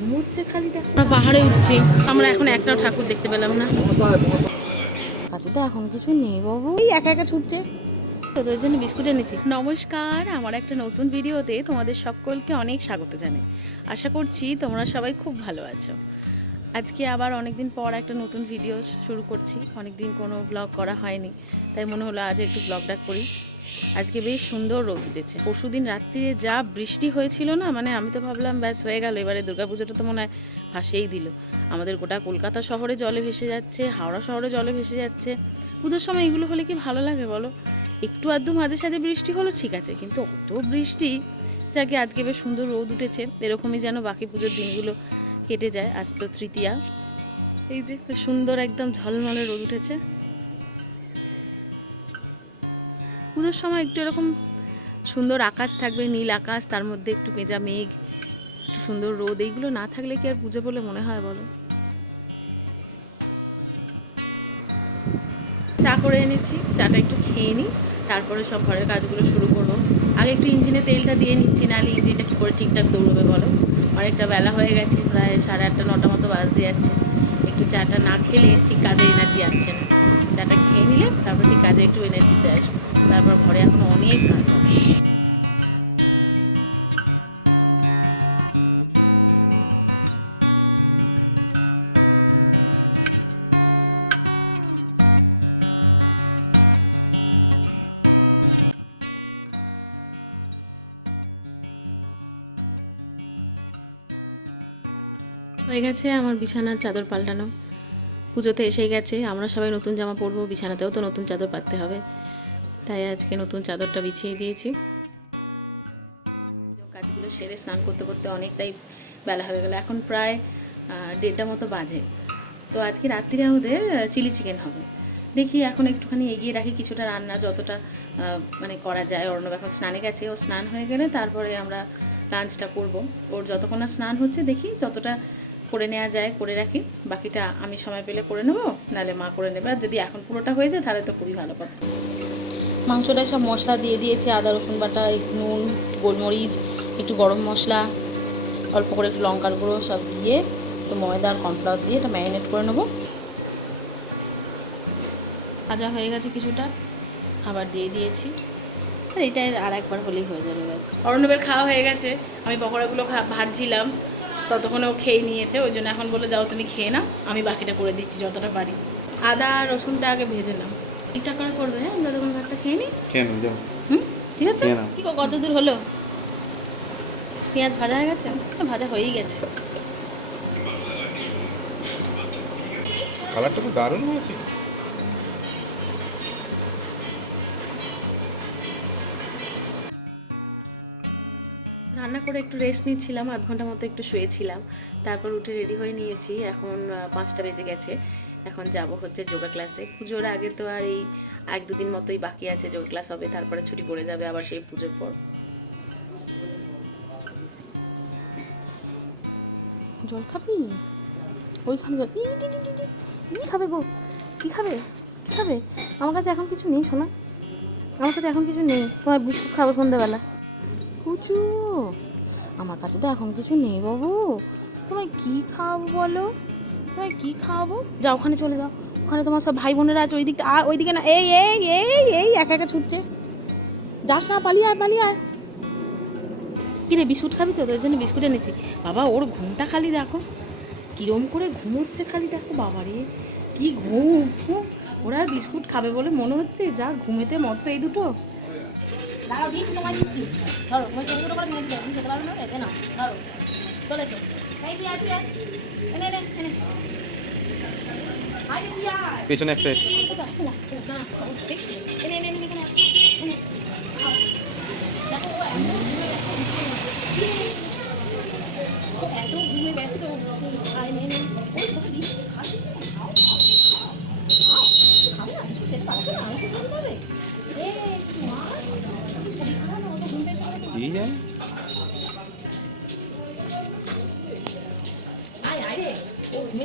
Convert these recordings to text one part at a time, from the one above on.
ঘুমোচ্ছে খালি দেখ। পাহাড়ে উঠছি। আমরা এখন একটাও ঠাকুর দেখতে পেলাম না। কাছে তো এখন কিছু নেই বাবু। এই একা একা ছুটছে। তোদের জন্য বিস্কুট এনেছি। নমস্কার আমার একটা নতুন ভিডিওতে তোমাদের সকলকে অনেক স্বাগত জানাই। আশা করছি তোমরা সবাই খুব ভালো আছো। আজকে আবার অনেকদিন পর একটা নতুন ভিডিও শুরু করছি। অনেকদিন কোনো ব্লগ করা হয়নি, তাই মনে হলো আজ একটু ব্লগটা করি। আজকে বেশ সুন্দর রোদ উঠেছে। পরশুদিন রাত্রিরে যা বৃষ্টি হয়েছিল না মানে আমি তো ভাবলাম, ব্যাস হয়ে গেল, এবারে দুর্গাপুজোটা তো মনে হয় ভাসেই দিল। আমাদের গোটা কলকাতা শহরে জলে ভেসে যাচ্ছে, হাওড়া শহরে জলে ভেসে যাচ্ছে। পুজোর সময় এগুলো হলে কি ভালো লাগে বলো? একটু আধটু মাঝে সাঝে বৃষ্টি হলো ঠিক আছে, কিন্তু অত বৃষ্টি যাকে আজকে বেশ সুন্দর রোদ উঠেছে, এরকমই যেন বাকি পুজোর দিনগুলো কেটে যায় আজ তো তৃতীয়া। এই যে সুন্দর একদম ঝলমলে রোদ উঠেছে। পুজোর সময় একটু এরকম সুন্দর আকাশ থাকবে, নীল আকাশ, তার মধ্যে একটু পেঁজা মেঘ, একটু সুন্দর রোদ, এইগুলো না থাকলে কি আর পুজো বলে মনে হয় বলো? চা করে এনেছি, চাটা একটু খেয়ে নিই, তারপরে সব ঘরের কাজগুলো শুরু করব। আগে একটু ইঞ্জিনে তেলটা দিয়ে নিচ্ছি, নাহলে ইঞ্জিনটা কী করে ঠিকঠাক দৌড়বে বলো? অনেকটা বেলা হয়ে গেছে, প্রায় সাড়ে আটটা, নটা মতো বাজতে যাচ্ছে। একটু চাটা না খেলে ঠিক কাজে এনার্জি আসছে না। চাটা খেয়ে নিলে তারপর ঠিক কাজে একটু এনার্জিতে আসবে। তারপর ঘরে এখন অনেক কাজ হয়ে গেছে আমার বিছানার চাদর পাল্টানো। পুজোতে এসে গেছে, আমরা সবাই নতুন জামা পরবো, বিছানাতেও তো নতুন চাদর পাততে হবে। তাই আজকে নতুন চাদরটা বিছিয়ে দিয়েছি। কাজগুলো সেরে স্নান করতে করতে অনেকটাই বেলা হয়ে গেল। এখন প্রায় দেড়টা মতো বাজে। তো আজকে রাত্রিরে আমাদের চিলি চিকেন হবে। দেখি এখন একটুখানি এগিয়ে রাখি, কিছুটা রান্না যতটা মানে করা যায়। অর্ণব এখন স্নানে গেছে, ও স্নান হয়ে গেলে তারপরে আমরা লাঞ্চটা করব। ওর যতক্ষণ না স্নান হচ্ছে, দেখি যতটা করে নেওয়া যায় করে রাখি। বাকিটা আমি সময় পেলে করে নেব নাহলে মা করে নেবে। আর যদি এখন পুরোটা হয়ে যায় তাহলে তো খুবই ভালো কথা। মাংসটায় সব মশলা দিয়ে দিয়েছে আদা রসুন বাটা একটু নুন গোলমরিচ একটু গরম মশলা অল্প করে একটু লঙ্কার গুঁড়ো সব দিয়ে একটু ময়দা আর কর্নফ্লাওয়ার দিয়ে এটা ম্যারিনেট করে নেব। ভাজা হয়ে গেছে কিছুটা আবার দিয়ে দিয়েছি। আর এটা আর একবার হলেই হয়ে যাবে ব্যাস। অরণ্যবের খাওয়া হয়ে গেছে। আমি পকোড়াগুলো ভাজছিলাম। ততক্ষণে ও খেয়ে নিয়েছে ওই জন্য এখন বলে যাও তুমি খেয়ে নাও আমি বাকিটা করে দিচ্ছি যতটা পারি। আদা আর রসুনটা আগে ভেজে নাও। ঠিকঠাক করে করবে হ্যাঁ? আমরা তখন ভাতটা খেয়ে নিই? কেন যাও। হুম? ঠিক আছে? খেয়ে কি গো, কত দূর হলো? পেঁয়াজ ভাজা হয়ে গেছে? ভাজা হয়েই গেছে। কালারটা তো দারুণ হয়েছে। রান্না করে একটু রেস্ট নিচ্ছিলাম, আধ ঘণ্টা মতো একটু শুয়েছিলাম। তারপর উঠে রেডি হয়ে নিয়েছি, এখন পাঁচটা বেজে গেছে। এখন যাব হচ্ছে যোগা ক্লাসে পুজোর আগে তো আর এই এক দুদিন মতোই বাকি আছে যোগা ক্লাস হবে, তারপরে ছুটি পড়ে যাবে আবার সেই পুজোর পর। জল খাবি? ওইখানে জল। কি খাবে গো? কি খাবে? কি খাবে? আমার কাছে এখন কিছু নেই শোনা আমার কাছে এখন কিছু নেই। তোমার বিস্কুট খাবে সন্ধ্যাবেলা। কুচু আমার কাছে তো এখন কিছু নেই বাবু। তোমায় কি খাওয়াবো বলো? তোমায় কি খাওয়াবো? যাও ওখানে চলে যাও। ওখানে তোমার সব ভাই বোনেরা আছে, ওই দিকটা, আর ওই দিকে না, এই এই এই এই, একা একা ছুটছে। যাস না পালিয়ে আয় পালিয়ে আয়। কিরে বিস্কুট খাবি তো? তোর জন্য বিস্কুট এনেছি। বাবা, ওর ঘুমটা খালি দেখো। কিরম করে ঘুমোচ্ছে খালি দেখো বাবারে কি ঘুম ওরা বিস্কুট খাবে বলে মনে হচ্ছে, যা ঘুমেতে মতো এই দুটো। দাঁড়াও দিচ্ছি তোমায় দিচ্ছি। ধরো তোমায় ছোটো ছোটো করে নিয়ে দিচ্ছি তুমি খেতে পারো না? এতে না ধরো। চলে এসো। এই তুই আয় এনে এনে এনে। পেছনে একটা এসে। কোথা? কোথা? কোথা? না, ও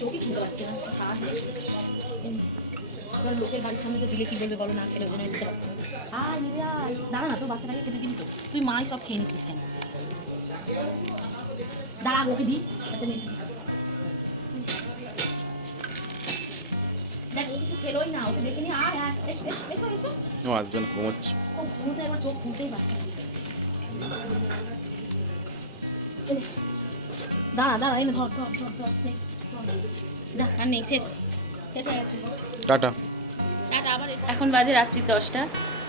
চোখই খুলতে পারছে না। খাওয়া দে। এবার লোকের বাড়ির সামনে তো দিলে কি বলবে বলো না খেলে ওখানে দিতে পারছে না। আয় নিবি আয়। দাঁড়া না তো বাচ্চাটাকে খেতে দিবি তো। তুই মাই সব খেয়ে নিচ্ছিস কেন? দাঁড়া ওকে দিই। নিয়ে দেখ ও কিছু খেলোই না ওকে দেখে নি আয় আয়। এসো এসো, এসো এসো। ও আসবে না ঘুমোচ্ছে। ও ঘুমোতে একবার চোখ খুলতেই পারছে না। এই, দাঁড়া দাঁড়া এই ধর ধর ধর ধর নে, আর নেই শেষ। শেষ হয়ে গেছে। টাটা। এখন বাজে রাত্রি দশটা।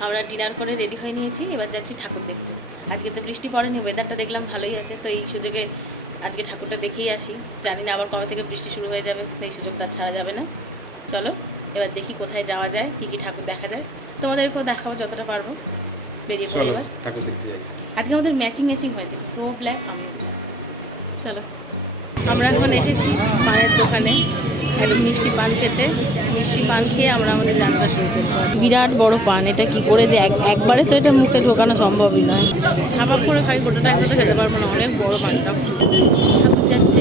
আমরা ডিনার করে রেডি হয়ে নিয়েছি এবার যাচ্ছি ঠাকুর দেখতে। আজকে তো বৃষ্টি পড়েনি ওয়েদারটা দেখলাম ভালোই আছে তো এই সুযোগে আজকে ঠাকুরটা দেখেই আসি। জানি না আবার কবে থেকে বৃষ্টি শুরু হয়ে যাবে তো এই সুযোগটা ছাড়া যাবে না। চলো এবার দেখি কোথায় যাওয়া যায় কী কী ঠাকুর দেখা যায়। তোমাদেরকেও দেখাবো যতটা পারব। বেরিয়ে পড়ি এবার। ঠাকুর দেখতে যাই। আজকে আমাদের ম্যাচিং ম্যাচিং হয়েছে তো ব্ল্যাক আমি ব্ল্যাক চলো। আমরা এখন এসেছি পানের দোকানে একটা মিষ্টি পান খেতে। মিষ্টি পান খেয়ে আমরা আমাদের যাত্রা শুরু করব বিরাট বড় পান এটা কি করে যে এক একবারে তো এটা মুখে ঢোকানো সম্ভবই নয়। হাবাব করে খাই গোটাটা একসাথে খেতে পারব না অনেক বড় পানটা। ঠাকুর যাচ্ছে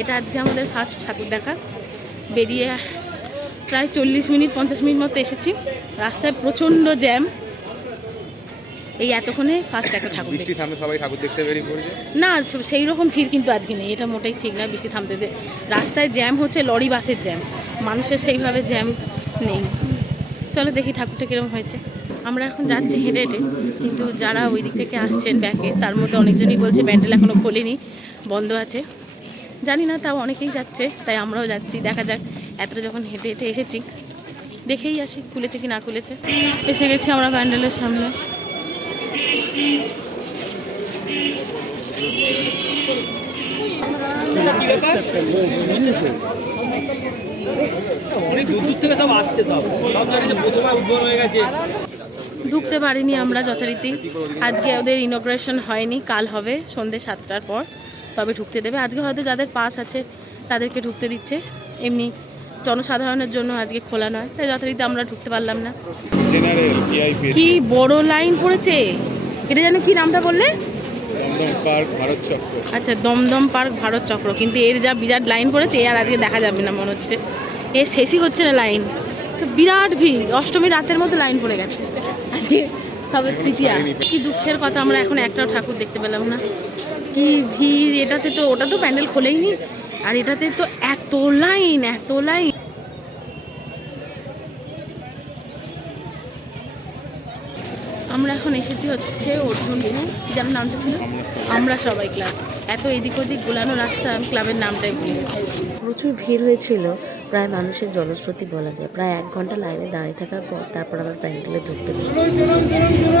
এটা আজকে আমাদের ফার্স্ট ঠাকুর দেখা। বেরিয়ে প্রায় চল্লিশ মিনিট পঞ্চাশ মিনিট মতো এসেছি। রাস্তায় প্রচণ্ড জ্যাম। এই এতক্ষণে ফার্স্ট একটা ঠাকুর বৃষ্টি দেখছি। থামে সবাই ঠাকুর দেখতে বেরিয়ে পড়েছে না সেই রকম ভিড় কিন্তু আজকে নেই। এটা মোটেই ঠিক না বৃষ্টি থামতে দে রাস্তায় জ্যাম হচ্ছে লরি বাসের জ্যাম মানুষের সেইভাবে জ্যাম নেই। চলো দেখি ঠাকুরটা কীরকম হয়েছে। আমরা এখন যাচ্ছি হেঁটে হেঁটে কিন্তু যারা ওই দিক থেকে আসছেন ব্যাকে তার মধ্যে অনেকজনই বলছে প্যান্ডেল এখনও খোলেনি বন্ধ আছে। জানি না তাও অনেকেই যাচ্ছে তাই আমরাও যাচ্ছি। দেখা যাক এতটা যখন হেঁটে হেঁটে এসেছি দেখেই আসি খুলেছে কি না খুলেছে। এসে গেছি আমরা প্যান্ডেলের সামনে। ঢুকতে পারিনি আমরা যথারীতি। আজকে ওদের ইনোগ্রেশন হয়নি কাল হবে সন্ধ্যে সাতটার পর তবে ঢুকতে দেবে। আজকে হয়তো যাদের পাস আছে তাদেরকে ঢুকতে দিচ্ছে। এমনি জনসাধারণের জন্য আজকে খোলা নয় তাই যথারীতি আমরা ঢুকতে পারলাম না। কি বড় লাইন পড়েছে? এটা যেন কি নামটা বললে? দমদম পার্ক ভারত চক্র। আচ্ছা দমদম পার্ক ভারত চক্র। কিন্তু এর যা বিরাট লাইন পড়েছে এ আর আজকে দেখা যাবে না মনে হচ্ছে। এ শেষই হচ্ছে না লাইন। তো বিরাট ভিড় অষ্টমী রাতের মতো লাইন পড়ে গেছে। আজকে তবে তৃতীয়া। কি দুঃখের কথা আমরা এখন একটাও ঠাকুর দেখতে পেলাম না। কি ভিড় এটাতে তো ওটা তো প্যান্ডেল খোলেই নি আর এটাতে তো এত লাইন এত লাইন আমরা এখন এসেছি হচ্ছে অর্জুনপুর কি যেন নামটা ছিল আমরা সবাই ক্লাব এত এদিক ওদিক গোলানো রাস্তা আমি ক্লাবের নামটাই ভুলে গেছি প্রচুর ভিড় হয়েছিল প্রায় মানুষের জনশ্রুতি বলা যায় প্রায় এক ঘণ্টা লাইনে দাঁড়িয়ে থাকার পর তারপর আবার প্যান্ডেলে ঢুকতে পেরেছি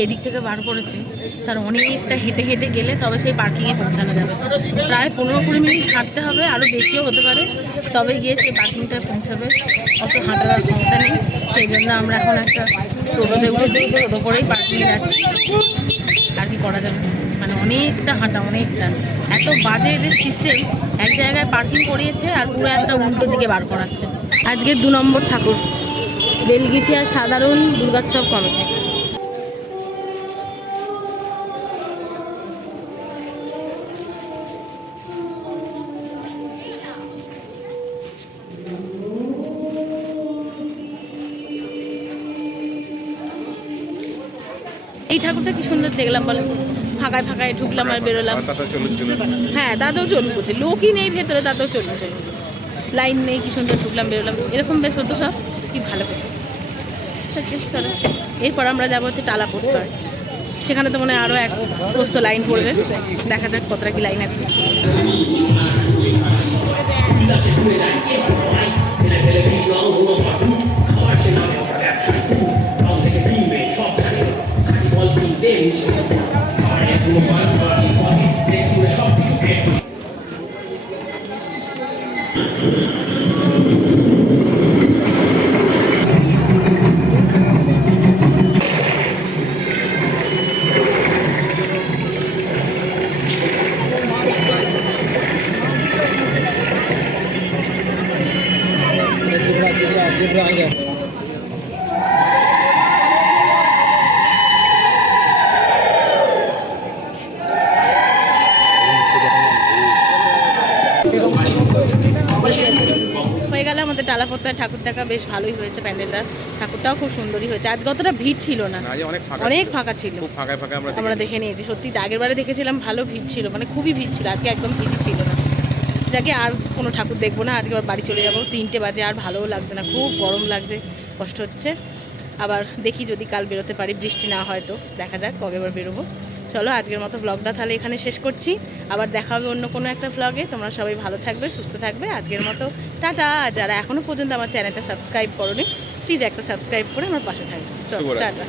দেখিয়ে যে এদিক থেকে বার করেছে, তার অনেকটা হেঁটে হেঁটে গেলে তবে সেই পার্কিংয়ে পৌঁছানো যাবে। প্রায় পনেরো কুড়ি মিনিট হাঁটতে হবে আরও বেশিও হতে পারে, তবে গিয়ে সেই পার্কিংটায় পৌঁছাবে। অত হাঁটার ক্ষমতা নেই, সেই জন্য আমরা এখন একটা টোটোতে উঠেছি, টোটো করেই পার্কিংয়ে যাচ্ছি। আর কি করা যাবে? মানে অনেকটা হাঁটা, অনেকটা। এত বাজে এদের সিস্টেম এক জায়গায় পার্কিং করিয়েছে আর পুরো একটা উল্টো দিকে বার করাচ্ছে। আজকে দু নম্বর ঠাকুর বেলগিছিয়া সাধারণ দুর্গোৎসব কমিটি। এই ঠাকুরটা কি সুন্দর দেখলাম বলো? ফাঁকায় ফাঁকায় ঢুকলাম আর বেরোলাম। হ্যাঁ তাতেও চলু করছে লোকই নেই ভেতরে তাতেও চলু চলু লাইন নেই কি সুন্দর ঢুকলাম বেরোলাম। এরকম বেশ হতো সব। কি ভালো হতো। চলো। এরপর আমরা যাব হচ্ছে টালা পড়তে সেখানে তো মনে হয় আরও এক প্রস্ত লাইন পড়বে। দেখা যাক কতটা কি লাইন আছে। আমাদের টালাপত্তার ঠাকুর দেখা বেশ ভালোই হয়েছে প্যান্ডেলটা। ঠাকুরটাও খুব সুন্দরই হয়েছে। আজকে অতটা ভিড় ছিল না? অনেক ফাঁকা ছিল। আমরা দেখে নিয়েছি। সত্যি আগের বারে দেখেছিলাম ভালো ভিড় ছিল। মানে খুবই ভিড় ছিল। আজকে একদম ভিড় ছিল না। যাকে আর কোনো ঠাকুর দেখব না আজকে আবার বাড়ি চলে যাব। তিনটে বাজে আর ভালোও লাগছে না। খুব গরম লাগছে কষ্ট হচ্ছে। আবার দেখি যদি কাল বেরোতে পারি বৃষ্টি না হয় তো। দেখা যাক কবে এবার বেরোবো। চলো আজকের মতো ব্লগটা তাহলে এখানে শেষ করছি। আবার দেখা হবে অন্য কোনো একটা ব্লগে তোমরা সবাই ভালো থাকবে সুস্থ থাকবে। আজকের মতো টাটা। যারা এখনও পর্যন্ত আমার চ্যানেলটা সাবস্ক্রাইব করোনি প্লিজ একটা সাবস্ক্রাইব করে আমার পাশে থাকবে। চলো টাটা।